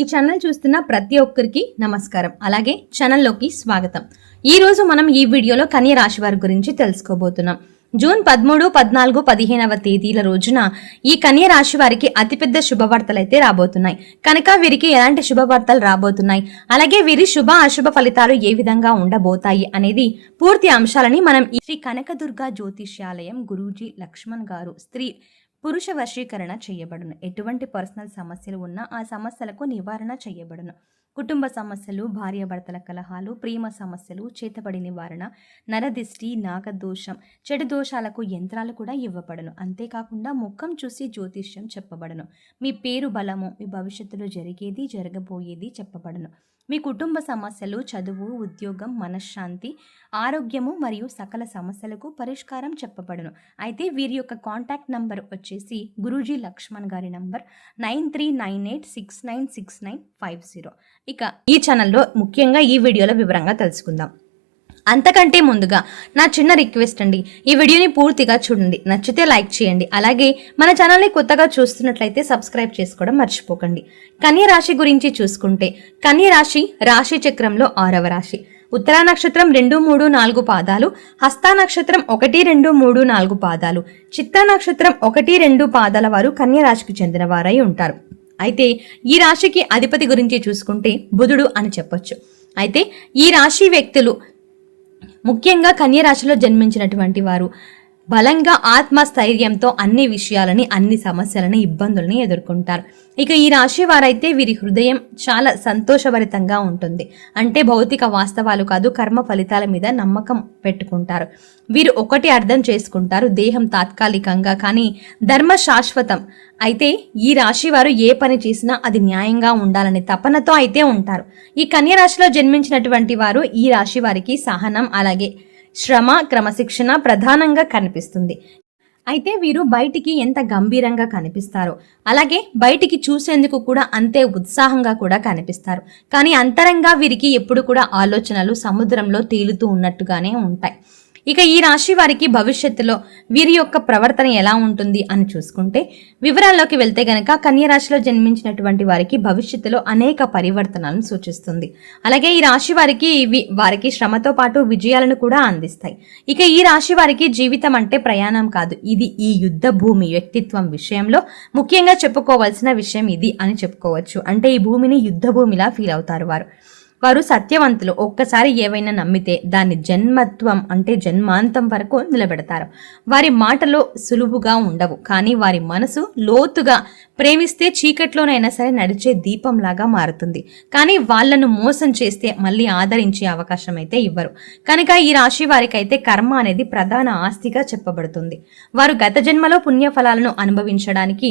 ఈ ఛానల్ చూస్తున్న ప్రతి ఒక్కరికి నమస్కారం. అలాగే ఛానల్లోకి స్వాగతం. ఈ రోజు మనం ఈ వీడియోలో కన్య రాశి వారి గురించి తెలుసుకోబోతున్నాం. జూన్ 13, 14, 15వ తేదీల రోజున ఈ కన్య రాశి వారికి అతిపెద్ద శుభవార్తలు అయితే రాబోతున్నాయి కనుక వీరికి ఎలాంటి శుభవార్తలు రాబోతున్నాయి, అలాగే వీరి శుభ అశుభ ఫలితాలు ఏ విధంగా ఉండబోతాయి అనేది పూర్తి అంశాలని మనం ఈ శ్రీ కనకదుర్గ జ్యోతిష్యాలయం గురూజీ లక్ష్మణ్ గారు పురుష వశీకరణ చేయబడును. ఎటువంటి పర్సనల్ సమస్యలు ఉన్నా ఆ సమస్యలకు నివారణ చేయబడును. కుటుంబ సమస్యలు, భార్యాభర్తల కలహాలు, ప్రేమ సమస్యలు, చేతబడి నివారణ, నరదిష్టి, నాగదోషం, చెడు దోషాలకు యంత్రాలు కూడా ఇవ్వబడును. అంతేకాకుండా ముఖం చూసి జ్యోతిష్యం చెప్పబడును. మీ పేరు బలము, మీ భవిష్యత్తులో జరిగేది జరగబోయేది చెప్పబడును. మీ కుటుంబ సమస్యలు, చదువు, ఉద్యోగం, మనశ్శాంతి, ఆరోగ్యము మరియు సకల సమస్యలకు పరిష్కారం చెప్పబడును. అయితే వీరి యొక్క కాంటాక్ట్ నంబర్ వచ్చేసి గురూజీ లక్ష్మణ్ గారి నంబర్ 9398696950. ఇక ఈ ఛానల్లో ముఖ్యంగా ఈ వీడియోలో వివరంగా తెలుసుకుందాం. అంతకంటే ముందుగా నా చిన్న రిక్వెస్ట్ అండి, ఈ వీడియోని పూర్తిగా చూడండి, నచ్చితే లైక్ చేయండి. అలాగే మన ఛానల్ని కొత్తగా చూస్తున్నట్లయితే సబ్స్క్రైబ్ చేసుకోవడం మర్చిపోకండి. కన్య రాశి గురించి చూసుకుంటే కన్య రాశి రాశి చక్రంలో 6వ రాశి. ఉత్తరా నక్షత్రం 2, 3, 4 పాదాలు, హస్తా నక్షత్రం 1, 2, 3, 4 పాదాలు, చిత్తా నక్షత్రం 1, 2 పాదాల వారు కన్య రాశికి చెందిన వారై ఉంటారు. అయితే ఈ రాశికి అధిపతి గురించి చూసుకుంటే బుధుడు అని చెప్పొచ్చు. అయితే ఈ రాశి వ్యక్తులు ముఖ్యంగా కన్య రాశిలో జన్మించినటువంటి వారు బలంగా ఆత్మస్థైర్యంతో అన్ని విషయాలని, అన్ని సమస్యలని, ఇబ్బందులని ఎదుర్కొంటారు. ఇక ఈ రాశి వారైతే వీరి హృదయం చాలా సంతోషభరితంగా ఉంటుంది. అంటే భౌతిక వాస్తవాలు కాదు, కర్మ ఫలితాల మీద నమ్మకం పెట్టుకుంటారు. వీరు ఒకటి అర్థం చేసుకుంటారు, దేహం తాత్కాలికంగా కానీ ధర్మ శాశ్వతం. అయితే ఈ రాశి వారు ఏ పని చేసినా అది న్యాయంగా ఉండాలనే తపనతో అయితే ఉంటారు. ఈ కన్య రాశిలో జన్మించినటువంటి వారు ఈ రాశి వారికి సహనం, అలాగే శ్రమ, క్రమశిక్షణ ప్రధానంగా కనిపిస్తుంది. అయితే వీరు బయటికి ఎంత గంభీరంగా కనిపిస్తారో అలాగే బయటికి చూసేందుకు కూడా అంతే ఉత్సాహంగా కూడా కనిపిస్తారు. కానీ అంతరంగా వీరికి ఎప్పుడు కూడా ఆలోచనలు సముద్రంలో తేలుతూ ఉన్నట్టుగానే ఉంటాయి. ఇక ఈ రాశి వారికి భవిష్యత్తులో వీరి యొక్క ప్రవర్తన ఎలా ఉంటుంది అని చూసుకుంటే వివరాల్లోకి వెళ్తే గనక కన్య రాశిలో జన్మించినటువంటి వారికి భవిష్యత్తులో అనేక పరివర్తనలను సూచిస్తుంది. అలాగే ఈ రాశి వారికి వారికి శ్రమతో పాటు విజయాలను కూడా అందిస్తాయి. ఇక ఈ రాశి వారికి జీవితం అంటే ప్రయాణం కాదు, ఇది ఈ యుద్ధ భూమి. వ్యక్తిత్వం విషయంలో ముఖ్యంగా చెప్పుకోవాల్సిన విషయం ఇది అని చెప్పుకోవచ్చు. అంటే ఈ భూమిని యుద్ధ భూమిలా ఫీల్ అవుతారు వారు సత్యవంతులు. ఒక్కసారి ఏవైనా నమ్మితే దాన్ని జన్మత్వం అంటే జన్మాంతం వరకు నిలబెడతారు. వారి మాటలు సులువుగా ఉండవు, కానీ వారి మనసు లోతుగా ప్రేమిస్తే చీకట్లోనైనా సరే నడిచే దీపంలాగా మారుతుంది. కానీ వాళ్లను మోసం చేస్తే మళ్ళీ ఆదరించే అవకాశం అయితే ఇవ్వరు. కనుక ఈ రాశి వారికి అయితే కర్మ అనేది ప్రధాన ఆస్తిగా చెప్పబడుతుంది. వారు గత జన్మలో పుణ్యఫలాలను అనుభవించడానికి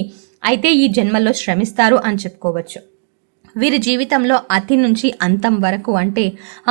అయితే ఈ జన్మలో శ్రమిస్తారు అని చెప్పుకోవచ్చు. వీరి జీవితంలో అతి నుంచి అంతం వరకు అంటే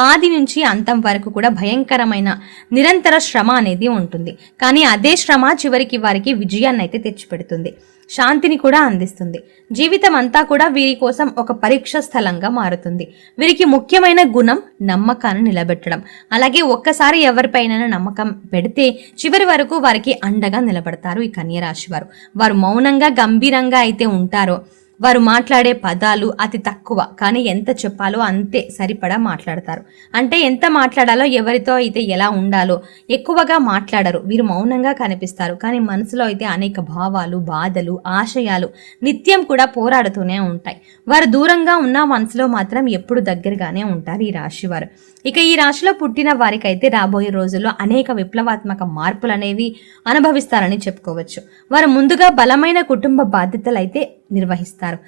ఆది నుంచి అంతం వరకు కూడా భయంకరమైన నిరంతర శ్రమ అనేది ఉంటుంది. కానీ అదే శ్రమ చివరికి వారికి విజయాన్ని అయితే తెచ్చిపెడుతుంది, శాంతిని కూడా అందిస్తుంది. జీవితం అంతా కూడా వీరి కోసం ఒక పరీక్ష స్థలంగా మారుతుంది. వీరికి ముఖ్యమైన గుణం నమ్మకాన్ని నిలబెట్టడం. అలాగే ఒక్కసారి ఎవరిపైన నమ్మకం పెడితే చివరి వరకు వారికి అండగా నిలబడతారు ఈ కన్య రాశి వారు. వారు మౌనంగా గంభీరంగా అయితే ఉంటారో వారు మాట్లాడే పదాలు అతి తక్కువ, కానీ ఎంత చెప్పాలో అంతే సరిపడా మాట్లాడతారు. అంటే ఎంత మాట్లాడాలో, ఎవరితో అయితే ఎలా ఉండాలో ఎక్కువగా మాట్లాడరు. వీరు మౌనంగా కనిపిస్తారు, కానీ మనసులో అయితే అనేక భావాలు, బాధలు, ఆశయాలు నిత్యం కూడా పోరాడుతూనే ఉంటాయి. వారు దూరంగా ఉన్న మనసులో మాత్రం ఎప్పుడు దగ్గరగానే ఉంటారు ఈ రాశి వారు. ఇక ఈ రాశిలో పుట్టిన వారికైతే రాబోయే రోజుల్లో అనేక విప్లవాత్మక మార్పులు అనేవి అనుభవిస్తారని చెప్పుకోవచ్చు. వారు ముందుగా బలమైన కుటుంబ బాధ్యతలు అయితే నిర్వహిస్తారు.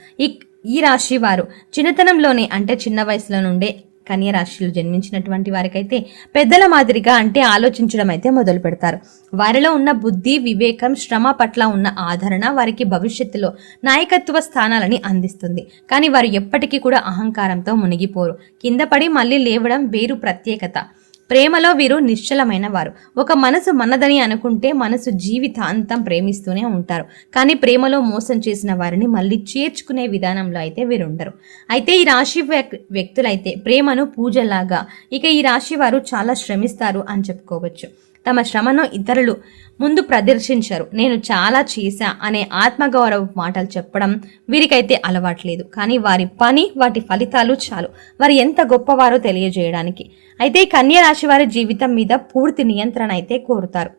ఈ రాశి వారు చిన్నతనంలోనే అంటే చిన్న వయసులో నుండే కన్య రాశిలో జన్మించినటువంటి వారికైతే పెద్దల మాదిరిగా అంటే ఆలోచించడం అయితే మొదలు పెడతారు. వారిలో ఉన్న బుద్ధి, వివేకం, శ్రమ పట్ల ఉన్న ఆదరణ వారికి భవిష్యత్తులో నాయకత్వ స్థానాలని అందిస్తుంది. కానీ వారు ఎప్పటికీ కూడా అహంకారంతో మునిగిపోరు. కింద పడి మళ్ళీ లేవడం వేరు ప్రత్యేకత. ప్రేమలో వీరు నిశ్చలమైన వారు. ఒక మనసు మనదని అనుకుంటే మనసు జీవితాంతం ప్రేమిస్తూనే ఉంటారు. కానీ ప్రేమలో మోసం చేసిన వారిని మళ్ళీ చేర్చుకునే విధానంలో అయితే వీరుండరు. అయితే ఈ రాశి వ్యక్తులైతే ప్రేమను పూజలాగా, ఇక ఈ రాశి వారు చాలా శ్రమిస్తారు అని చెప్పుకోవచ్చు. తమ శ్రమను ఇతరులు ముందు ప్రదర్శించరు. నేను చాలా చేశా అనే ఆత్మగౌరవ మాటలు చెప్పడం వీరికైతే అలవాట్లేదు. కానీ వారి పని, వాటి ఫలితాలు చాలు వారు ఎంత గొప్పవారో తెలియజేయడానికి. అయితే ఈ కన్య రాశి వారి జీవితం మీద పూర్తి నియంత్రణ అయితే కోరుతారు.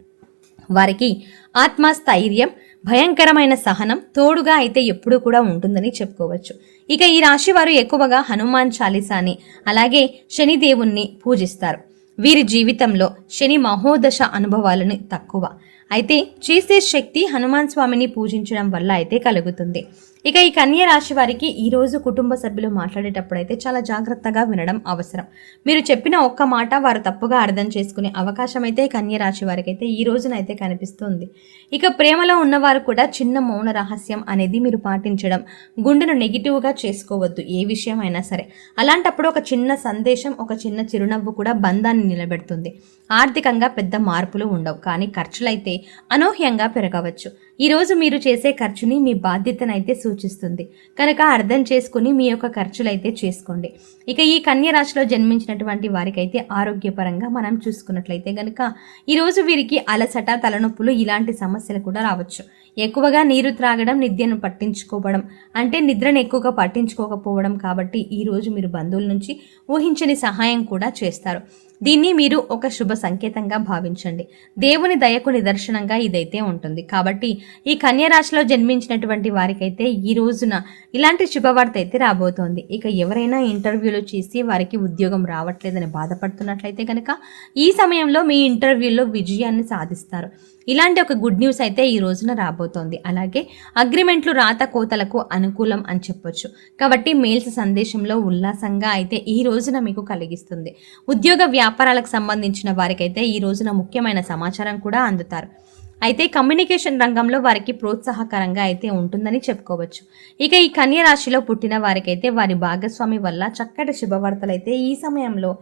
వారికి ఆత్మస్థైర్యం, భయంకరమైన సహనం తోడుగా అయితే ఎప్పుడూ కూడా ఉంటుందని చెప్పుకోవచ్చు. ఇక ఈ రాశి వారు ఎక్కువగా హనుమాన్ చాలీసాని అలాగే శనిదేవుణ్ణి పూజిస్తారు. వీరి జీవితంలో శని మహోదశ అనుభవాలను తక్కువ అయితే చేసే శక్తి హనుమాన్ స్వామిని పూజించడం వల్ల అయితే కలుగుతుంది. ఇక ఈ కన్య రాశి వారికి ఈ రోజు కుటుంబ సభ్యులు మాట్లాడేటప్పుడు అయితే చాలా జాగ్రత్తగా వినడం అవసరం. మీరు చెప్పిన ఒక్క మాట వారు తప్పుగా అర్థం చేసుకునే అవకాశం అయితే కన్య రాశి వారికి అయితే ఈ రోజునైతే కనిపిస్తుంది. ఇక ప్రేమలో ఉన్నవారు కూడా చిన్న మౌన రహస్యం అనేది మీరు పాటించడం, గుండెను నెగిటివ్గా చేసుకోవద్దు ఏ విషయం అయినా సరే. అలాంటప్పుడు ఒక చిన్న సందేశం, ఒక చిన్న చిరునవ్వు కూడా బంధాన్ని నిలబెడుతుంది. ఆర్థికంగా పెద్ద మార్పులు ఉండవు, కానీ ఖర్చులైతే అనూహ్యంగా పెరగవచ్చు. ఈరోజు మీరు చేసే ఖర్చుని మీ బాధ్యతనైతే సూచిస్తుంది కనుక అర్థం చేసుకుని మీ యొక్క ఖర్చులైతే చేసుకోండి. ఇక ఈ కన్య రాశిలో జన్మించినటువంటి వారికైతే ఆరోగ్యపరంగా మనం చూసుకున్నట్లయితే కనుక ఈరోజు వీరికి అలసట, తలనొప్పులు ఇలాంటి సమస్యలు కూడా రావచ్చు. ఎక్కువగా నీరు త్రాగడం, నిద్రను పట్టించుకోవడం అంటే నిద్రను ఎక్కువగా పట్టించుకోకపోవడం. కాబట్టి ఈరోజు మీరు బంధువుల నుంచి ఊహించని సహాయం కూడా చేస్తారు. దీన్ని మీరు ఒక శుభ సంకేతంగా భావించండి. దేవుని దయకు నిదర్శనంగా ఇదైతే ఉంటుంది. కాబట్టి ఈ కన్య రాశిలో జన్మించినటువంటి వారికైతే ఈ రోజున ఇలాంటి శుభవార్త అయితే రాబోతోంది. ఇక ఎవరైనా ఇంటర్వ్యూలు చేసి వారికి ఉద్యోగం రావట్లేదని బాధపడుతున్నట్లయితే కనుక ఈ సమయంలో మీ ఇంటర్వ్యూలో విజయాన్ని సాధిస్తారు. ఇలాంటి ఒక గుడ్ న్యూస్ అయితే ఈ రోజున రాబోతోంది. అలాగే అగ్రిమెంట్లు రాత కోతలకు అనుకూలం అని చెప్పొచ్చు. కాబట్టి మెయిల్స్ సందేశంలో ఉల్లాసంగా అయితే ఈ రోజున మీకు కలిగిస్తుంది. ఉద్యోగ వ్యాపారాలకు సంబంధించిన వారికైతే ఈ రోజున ముఖ్యమైన సమాచారం కూడా అందుతారు. అయితే కమ్యూనికేషన్ రంగంలో వారికి ప్రోత్సాహకరంగా అయితే ఉంటుందని చెప్పుకోవచ్చు. ఇక ఈ కన్య రాశిలో పుట్టిన వారికైతే వారి భాగస్వామి వల్ల చక్కటి శుభవార్తలు అయితే ఈ సమయంలో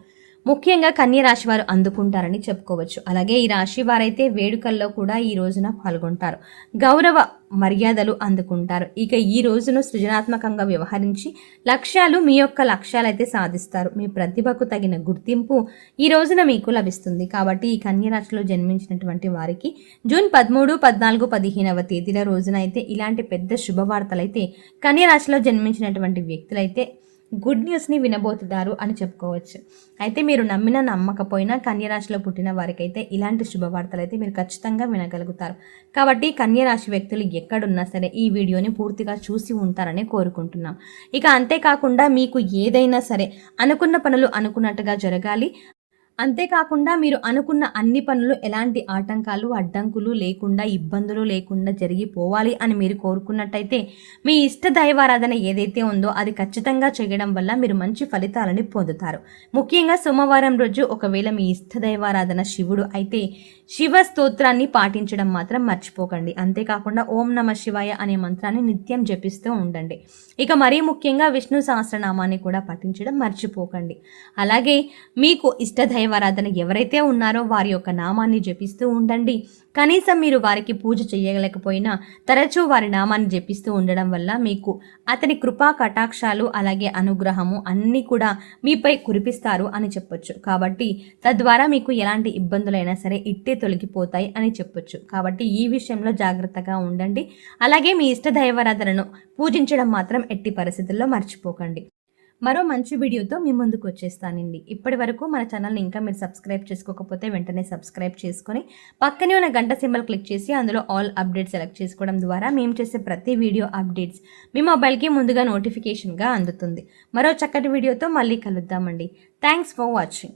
ముఖ్యంగా కన్య రాశి వారు అందుకుంటారని చెప్పుకోవచ్చు. అలాగే ఈ రాశి వారైతే వేడుకల్లో కూడా ఈ రోజున పాల్గొంటారు, గౌరవ మర్యాదలు అందుకుంటారు. ఇక ఈ రోజును సృజనాత్మకంగా వ్యవహరించి మీ యొక్క లక్ష్యాలైతే సాధిస్తారు. మీ ప్రతిభకు తగిన గుర్తింపు ఈ రోజున మీకు లభిస్తుంది. కాబట్టి ఈ కన్య రాశిలో జన్మించినటువంటి వారికి జూన్ 13, 14, 15వ తేదీల రోజున అయితే ఇలాంటి పెద్ద శుభవార్తలైతే కన్య రాశిలో జన్మించినటువంటి వ్యక్తులైతే గుడ్ న్యూస్ని వినబోతున్నారు అని చెప్పుకోవచ్చు. అయితే మీరు నమ్మినా నమ్మకపోయినా కన్యరాశిలో పుట్టిన వారికైతే ఇలాంటి శుభవార్తలు అయితే మీరు ఖచ్చితంగా వినగలుగుతారు. కాబట్టి కన్యరాశి వ్యక్తులు ఎక్కడున్నా సరే ఈ వీడియోని పూర్తిగా చూసి ఉంటారని కోరుకుంటున్నాం. ఇక అంతేకాకుండా మీకు ఏదైనా సరే అనుకున్న పనులు అనుకున్నట్టుగా జరగాలి, అంతేకాకుండా మీరు అనుకున్న అన్ని పనులు ఎలాంటి ఆటంకాలు, అడ్డంకులు లేకుండా, ఇబ్బందులు లేకుండా జరిగిపోవాలి అని మీరు కోరుకున్నట్టయితే మీ ఇష్ట దైవారాధన ఏదైతే ఉందో అది ఖచ్చితంగా చేయడం వల్ల మీరు మంచి ఫలితాలని పొందుతారు. ముఖ్యంగా సోమవారం రోజు ఒకవేళ మీ ఇష్ట దైవారాధన శివుడు అయితే శివ స్తోత్రాన్ని పాటించడం మాత్రం మర్చిపోకండి. అంతేకాకుండా ఓం నమ శివాయ అనే మంత్రాన్ని నిత్యం జపిస్తూ ఉండండి. ఇక మరీ ముఖ్యంగా విష్ణు సహస్రనామాన్ని కూడా పఠించడం మర్చిపోకండి. అలాగే మీకు ఇష్ట దైవారాధన ఎవరైతే ఉన్నారో వారి యొక్క నామాన్ని జపిస్తూ ఉండండి. కనీసం మీరు వారికి పూజ చేయలేకపోయినా తరచూ వారి నామాన్ని జపిస్తూ ఉండడం వల్ల మీకు అతని కృపా కటాక్షాలు అలాగే అనుగ్రహము అన్నీ కూడా మీపై కురిపిస్తారు అని చెప్పొచ్చు. కాబట్టి తద్వారా మీకు ఎలాంటి ఇబ్బందులైనా సరే ఇట్టే తొలగిపోతాయి అని చెప్పొచ్చు. కాబట్టి ఈ విషయంలో జాగ్రత్తగా ఉండండి. అలాగే మీ ఇష్ట దైవారాధనను పూజించడం మాత్రం ఎట్టి పరిస్థితుల్లో మర్చిపోకండి. మరో మంచి వీడియోతో మీ ముందుకు వచ్చేస్తానండి. ఇప్పటి వరకు మన ఛానల్ని ఇంకా మీరు సబ్స్క్రైబ్ చేసుకోకపోతే వెంటనే సబ్స్క్రైబ్ చేసుకొని పక్కనే ఉన్న గంట సింబల్ క్లిక్ చేసి అందులో ఆల్ అప్డేట్స్ సెలెక్ట్ చేసుకోవడం ద్వారా మేము చేసే ప్రతి వీడియో అప్డేట్స్ మీ మొబైల్కి ముందుగా నోటిఫికేషన్గా అందుతుంది. మరో చక్కటి వీడియోతో మళ్ళీ కలుద్దామండి. Thanks for watching.